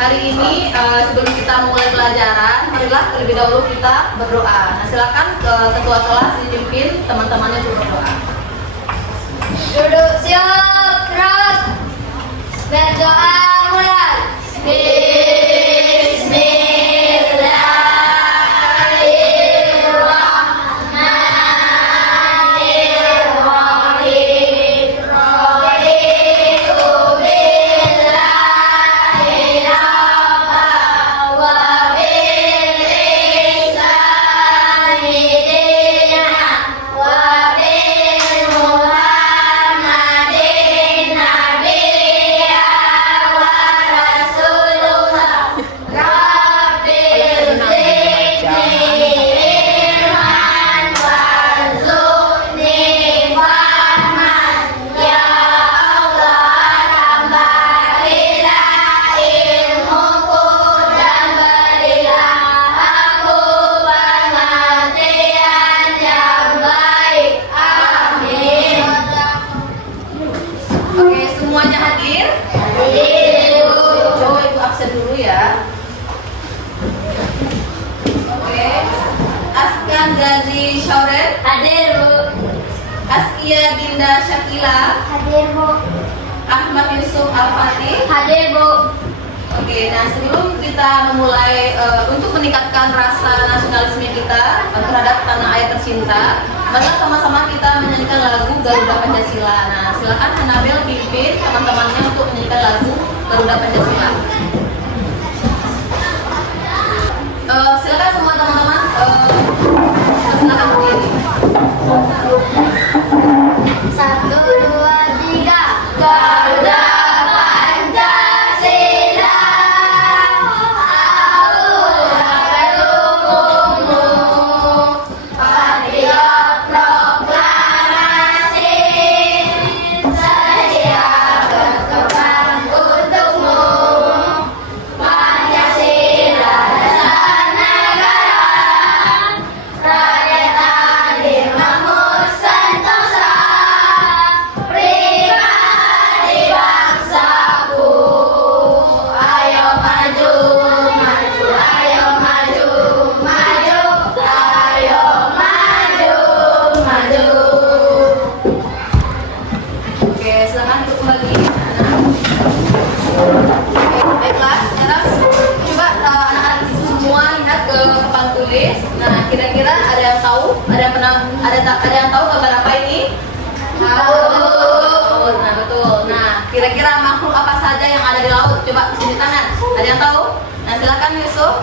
hari ini sebelum kita mulai pelajaran, marilah terlebih dahulu kita berdoa. Nah, silakan ketua kelas dipimpin teman-temannya untuk berdoa. Duduk siap, gerak. Berdoa mulai. Gazi Syauren Hadir, Bu. Askia Dinda Syakila Hadir, Bu. Ahmad Yusuf Al-Fatih Hadir, Bu. Oke, nah sebelum kita memulai untuk meningkatkan rasa nasionalisme kita terhadap tanah air tercinta, mari sama-sama kita menyanyikan lagu Garuda Pancasila. Nah, silakan Hanabil pimpin teman-temannya untuk menyanyikan lagu Garuda Pancasila. Silakan semua teman-teman, silakan berdiri. 1, 2, 3. Garuda Pancasila, aku akan dukungmu. Patriot proklamasi, sedia berkorban untukmu. Pancasila dasar negara, rakyat adil makmur sentosa, pribadi bangsaku. Ayo maju, maju, ayo maju, maju, ayo maju, maju. Oke, silakan untuk kembali. Baiklah, sekarang coba anak-anak semua lihat ke papan tulis. Nah, kira-kira ada yang tahu? Ada yang tahu gambar apa ini? Tahu. Nah, betul. Nah, kira-kira makhluk apa saja yang ada di laut? Coba sini tangan. Ada yang tahu? Nah, silakan Yusuf.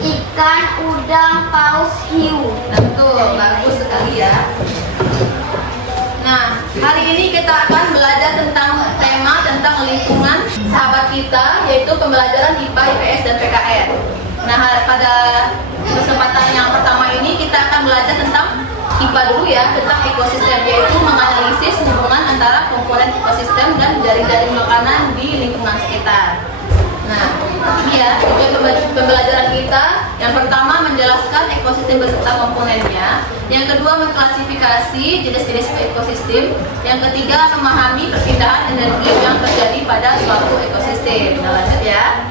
Ikan, udang, paus, hiu. Nah, betul. Bagus sekali ya. Nah, hari ini kita akan belajar tentang tema tentang lingkungan sahabat kita, yaitu pembelajaran IPA, IPS, dan PKN. Nah, pada kesempatan yang pertama ini kita akan belajar tentang IPA dulu ya, tentang ekosistem, yaitu menganalisis hubungan antara komponen ekosistem dan jaring-jaring makanan di lingkungan sekitar. Nah, ini ya tujuan pembelajaran kita. Yang pertama menjelaskan ekosistem beserta komponennya. Yang kedua mengklasifikasi jenis-jenis ekosistem. Yang ketiga memahami perpindahan energi yang terjadi pada suatu ekosistem. Nah, lanjut ya.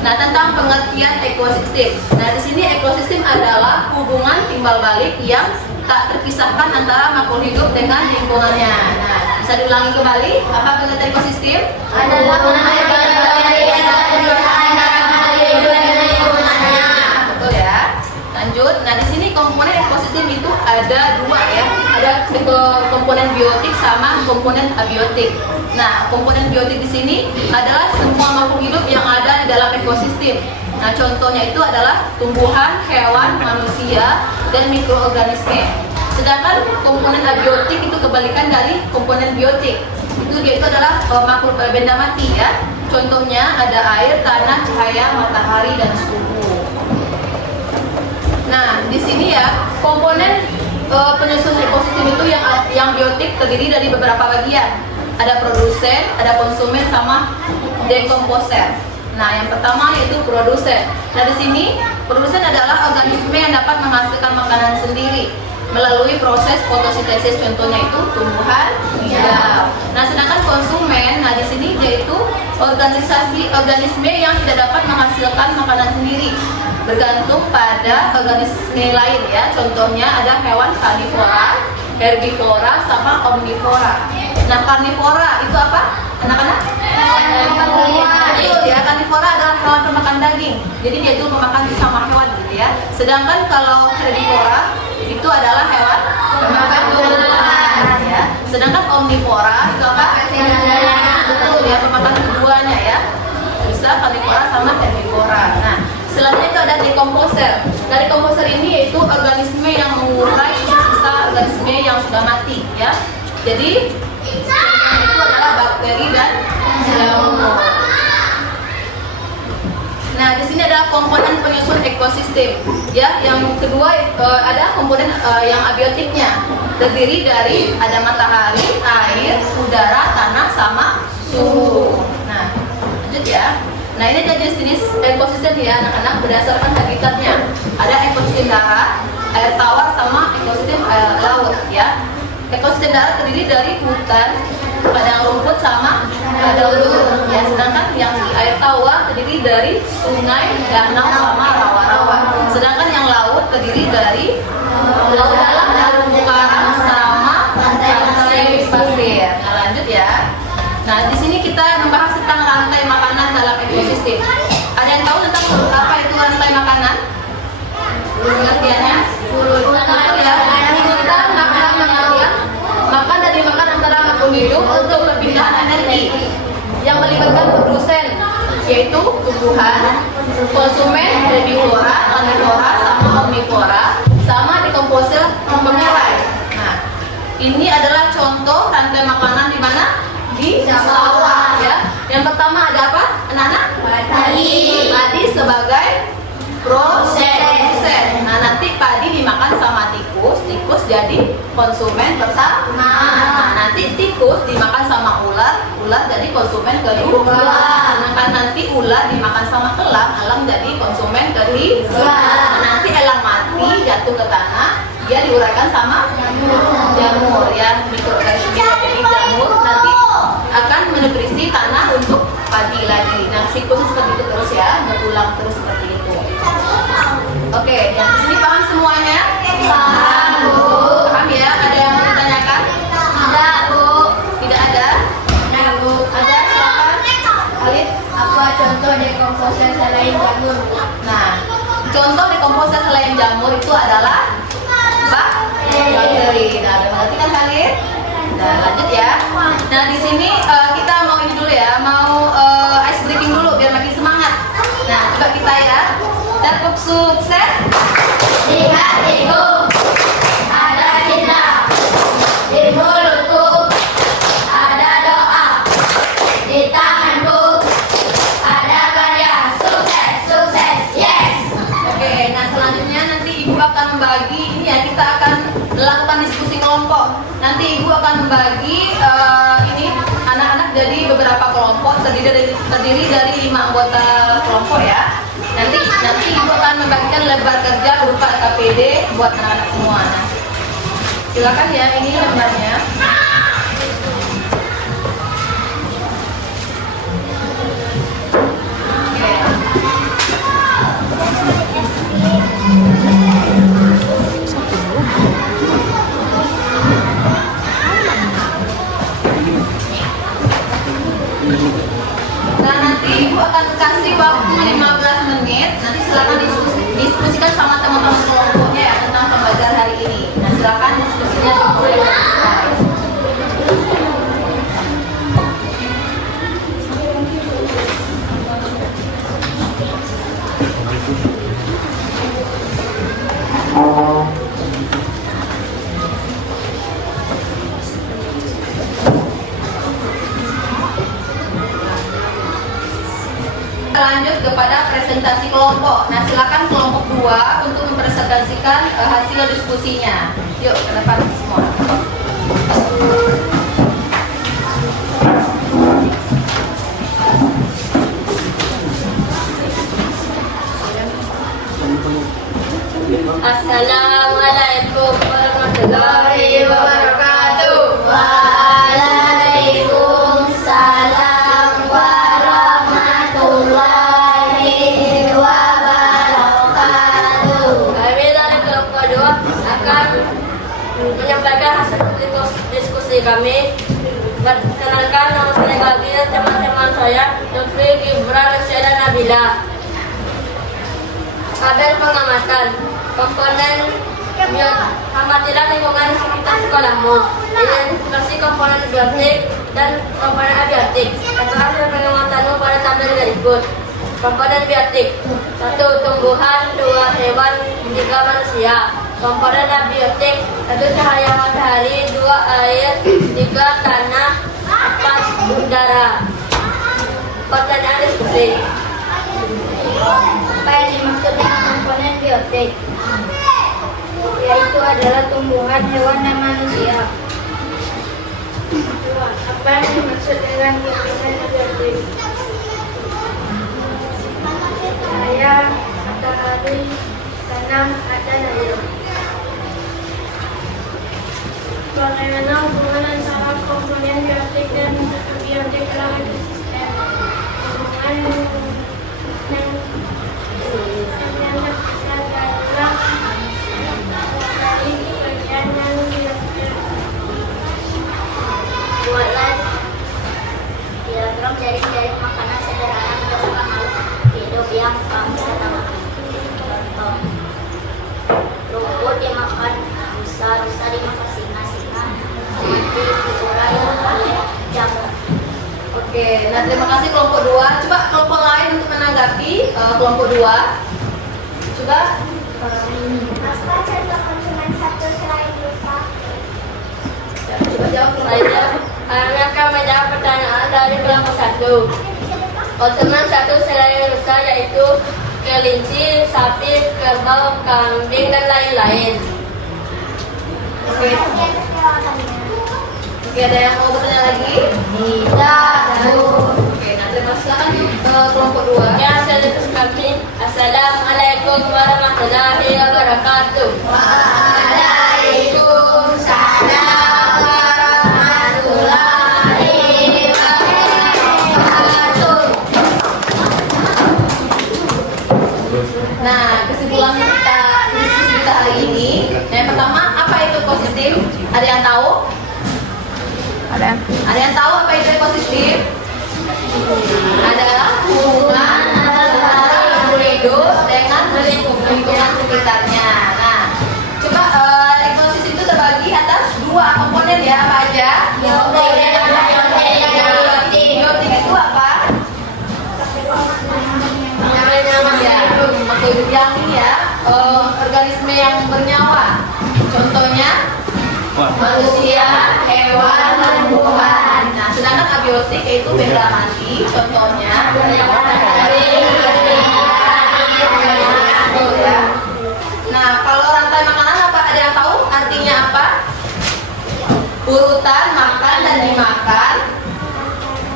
Nah, tentang pengertian ekosistem. Nah, di sini ekosistem adalah hubungan timbal balik yang tak terpisahkan antara makhluk hidup dengan lingkungannya. Nah, bisa diulangi kembali apa pengertian ekosistem? Adalah hubungan Betul ya. Lanjut. Nah, di sini komponen ekosistem itu ada dua ya. Ada komponen biotik sama komponen abiotik. Nah, komponen biotik di sini adalah semua makhluk hidup yang ada di dalam ekosistem. Nah, contohnya itu adalah tumbuhan, hewan, manusia, dan mikroorganisme. Sedangkan komponen abiotik itu kebalikan dari komponen biotik. Dia itu adalah makhluk benda mati ya. Contohnya ada air, tanah, cahaya, matahari, dan suhu. Nah, di sini ya komponen penyusun ekosistem itu yang biotik terdiri dari beberapa bagian. Ada produsen, ada konsumen, sama dekomposer. Nah, yang pertama yaitu produsen. Nah, di sini produsen adalah organisme yang dapat menghasilkan makanan sendiri. melalui proses fotosintesis, contohnya itu tumbuhan hijau. Nah, sedangkan konsumen, nah di sini yaitu organisme yang tidak dapat menghasilkan makanan sendiri, bergantung pada organisme lain ya. Contohnya ada hewan karnivora, herbivora, sama omnivora. Nah, karnivora itu apa? Anak-anak? Betul ya, karnivora adalah hewan pemakan daging. Jadi dia itu memakan sesama hewan gitu ya. Sedangkan kalau herbivora itu adalah hewan pemakan tumbuhan ya. Sedangkan omnivora itu apa? Betul ya, pemakan keduanya ya. Bisa karnivora sama herbivora. Nah, selanjutnya itu ada dekomposer. Nah, dekomposer ini yaitu organisme yang mengurai sisa-sisa organisme yang sudah mati ya. Jadi itu adalah bakteri dan jamur. Nah, di sini ada komponen penyusun ekosistem. Ya, yang kedua ada komponen yang abiotiknya. Terdiri dari ada matahari, air, udara, tanah, sama suhu. Nah, lanjut ya. Nah, ini ada jenis-jenis ekosistem ya anak-anak berdasarkan habitatnya. Ada ekosistem darat, air tawar, sama ekosistem laut ya. Ekosistem darat terdiri dari hutan, padang rumput, sama padang gurun ya. Sedangkan yang di air tawar terdiri dari sungai, danau, sama rawa-rawa. Sedangkan yang laut terdiri dari laut dalam, terumbu karang, sama pantai pasir. Nah, lanjut ya. Nah, di sini kita membahas tentang rantai makanan dalam ekosistem. Ada yang tahu tentang apa itu rantai makanan? Pengertiannya? Betul ya. Kita makan dan dimakan antara makhluk hidup untuk perpindahan energi yang melibatkan produsen, yaitu tumbuhan, konsumen, herbivora, karnivora, sama omnivora, sama dekomposer pengurai. Nah, ini adalah contoh rantai makanan di mana? Di sawah ya. Yang pertama ada apa? Anak-anak? Padi sebagai produsen. Nah, nanti padi dimakan sama tikus, tikus jadi konsumen pertama. Nah, nanti tikus dimakan sama ular, ular jadi konsumen kedua. Sedangkan nanti ular dimakan sama elang, elang jadi konsumen ketiga. Nah, nanti elang mati jatuh ke tanah, dia diuraikan sama jamur ya, mikroorganisme jadi jamur nanti akan menutrisi tanah untuk padi lagi. Nah, siklusnya seperti itu terus ya, berulang terus seperti itu. Oke, yang kesini paham semuanya? Paham, Bu. Paham ya? Ada yang mau ditanyakan? Tidak, Bu. Tidak ada? Nah, Bu. Ada? Silakan. Khalid? Apa contoh dekomposer selain jamur? Nah, contoh dekomposer selain jamur itu adalah bakteri. Nah, udah mengerti kan Khalid? Nah, lanjut ya. Nah, di sini kita mau ini dulu ya, mau ice breaking dulu biar makin semangat. Nah, coba kita ya. Tepuk sukses. Di hatiku ada cinta, di mulutku ada doa, di tanganku ada karya. Sukses, sukses, yes. Oke, nah selanjutnya nanti Ibu akan membagi ini ya, kita akan melakukan diskusi kelompok. Nanti Ibu akan membagi ini anak-anak jadi beberapa kelompok terdiri dari 5 anggota kelompok ya. Nanti Ibu akan membagikan lembar kerja berupa KPD buat anak-anak semua. Nah, silakan ya, ini lembarnya. Nah, nanti Ibu akan kasih waktu 15 menit. Nanti silakan diskusikan sama teman-teman kelompoknya ya tentang pembelajaran hari ini. Nah, silakan diskusinya dimulai dari sekarang. Lanjut kepada presentasi kelompok. Nah, silakan kelompok 2 untuk mempresentasikan hasil diskusinya. Yuk, ke depan semua. Assalamualaikum warahmatullahi presentasi kami. Perkenalkan, nama saya Gabi dan teman-teman saya Lutfi, Gibran, Rasyada, Nabila. Tabel pengamatan komponen amatilah lingkungan di sekitar sekolahmu. Identifikasi komponen biotik dan komponen abiotik. Atau hasil pengamatanmu pada tabel berikut. Komponen biotik: 1. Tumbuhan, 2. Hewan, 3. Manusia. Komponen abiotik: 1. Cahaya matahari, 2. Air, 3. Tanah, 4. Udara. Pertanyaan diskusi. Apa yang dimaksud dengan komponen biotik? Yaitu adalah tumbuhan, hewan, dan manusia. Apa yang dimaksud dengan komponen biotik? Cahaya, matahari, tanah, dan air. Bagaimana hubungan antara komponen biotik dan abiotik dalam ekosistem? Hubungan yang terpisah adalah dari bagian yang biotik. Buatlah diagram jaring-jaring makanan sederhana berdasarkan makhluk hidup yang kamu ketahui. Contoh, rumput dimakan rusa, rusa dimakan singa, singa mati dikurai oleh jamur. Oke, nah terima kasih kelompok 2. Coba kelompok lain untuk menanggapi kelompok 2. Coba Apa contoh konsumen satu selain rusa? coba jawab kelompok Saya akan menjawab pertanyaan dari kelompok 1. Konsumen 1 selain rusa yaitu kelinci, sapi, kerbau, kambing, dan lain-lain. Oke. Oke, ada yang mau bertanya lagi? Tidak. Oke, nah terima kasih. Silakan kelompok 2. Ya, saya kami. Assalamualaikum warahmatullahi wabarakatuh. Waalaikumsalam warahmatullahi wabarakatuh. Nah, kesimpulan kita diskusi kita hari ini, yang pertama, apa itu ekosistem? Ada yang tahu? Ada yang tahu apa itu ekosistem? Adalah hubungan antara makhluk hidup dengan lingkungan sekitarnya. Nah, coba ekosistem itu terbagi atas 2 komponen ya, apa aja? Biotik itu apa? Ya, makhluk hidup yang ini ya, organisme yang bernyawa. Contohnya manusia, hewan, dan tumbuhan. Nah, sedangkan abiotik yaitu benda mati. Contohnya ya. Nah, kalau rantai makanan apa? Ada yang tahu artinya apa? Urutan makan dan dimakan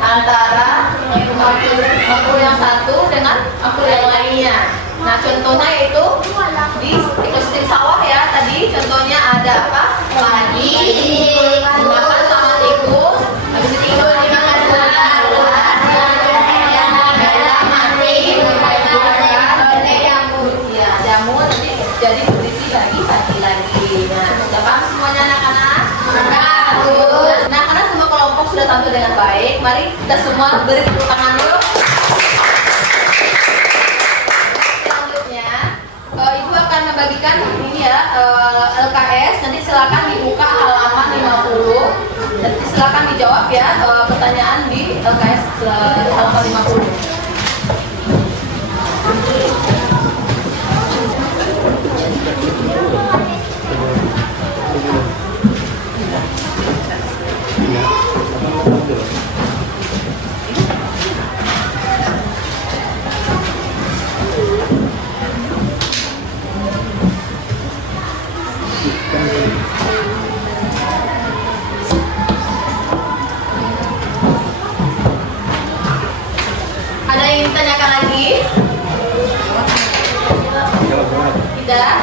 antara makhluk yang satu dengan makhluk yang lainnya. Nah, contohnya yaitu di ekosistem sawah ya tadi. Contohnya ada apa? Padi dimakan sama tikus, habis itu tikus dimakan sama jamur, nanti jadi berisi lagi padi lagi. Nah, sudah paham semuanya anak-anak? Nah, karena semua kelompok sudah tampil dengan baik, mari kita semua beri tepuk tangan dulu. Selanjutnya, Ibu akan membagikan ini ya LKS. Nanti silakan dibuka halaman 50. Nanti silakan dijawab ya pertanyaan di LKS halaman 50. Ada yang ditanyakan lagi? Tidak?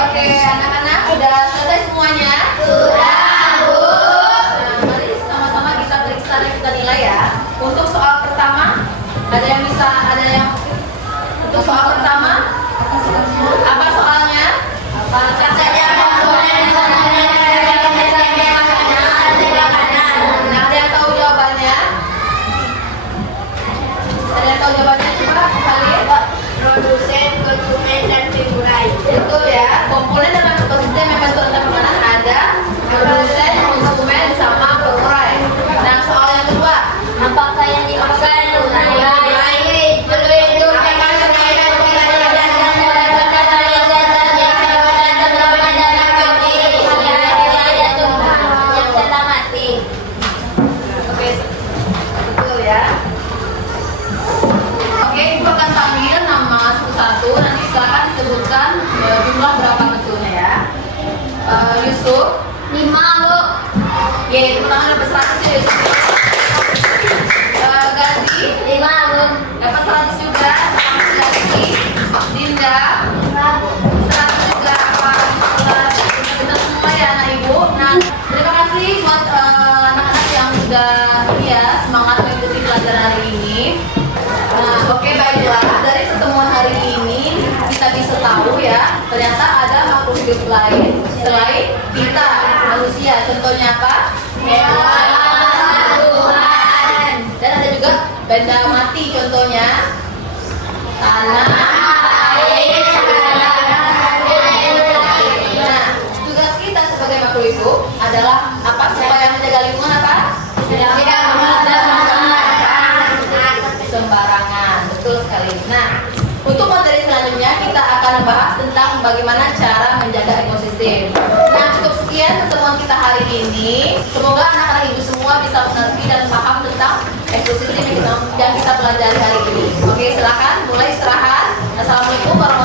Oke, anak-anak udah selesai semuanya? Sudah, Bu. Nah, mari sama-sama kita periksa dan kita nilai ya. Untuk soal pertama, ada yang untuk soal pertama nanti silakan disebutkan jumlah berapa betulnya ya. Yusuf. 5, Bu. Ye, tepuk tangan dapat 100 ya Yusuf. Gazi. 5, Bu. Dapat 100 juga. Selamat Gazi. Dinda. 100 juga. Kita semua ya anak ibu. Nah, terima kasih buat anak-anak yang sudah semangat mengikuti pelajaran hari ini. Nah, oke, baiklah. Dari pertemuan hari ini kita bisa tahu ya, ternyata ada makhluk hidup lain selain kita manusia. Contohnya apa? Tuhan. Dan ada juga benda mati, contohnya tanah, air. Nah, tugas kita sebagai makhluk hidup adalah apa? Supaya menjaga lingkungan apa? Sembarangan, betul sekali. Nah, untuk materi selanjutnya kita akan membahas tentang bagaimana cara menjaga ekosistem. Nah, cukup sekian pertemuan kita hari ini. Semoga anak-anak ibu semua bisa mengerti dan paham tentang ekosistem yang kita pelajari hari ini. Oke, silakan mulai istirahat. Assalamualaikum warahmatullahi wabarakatuh.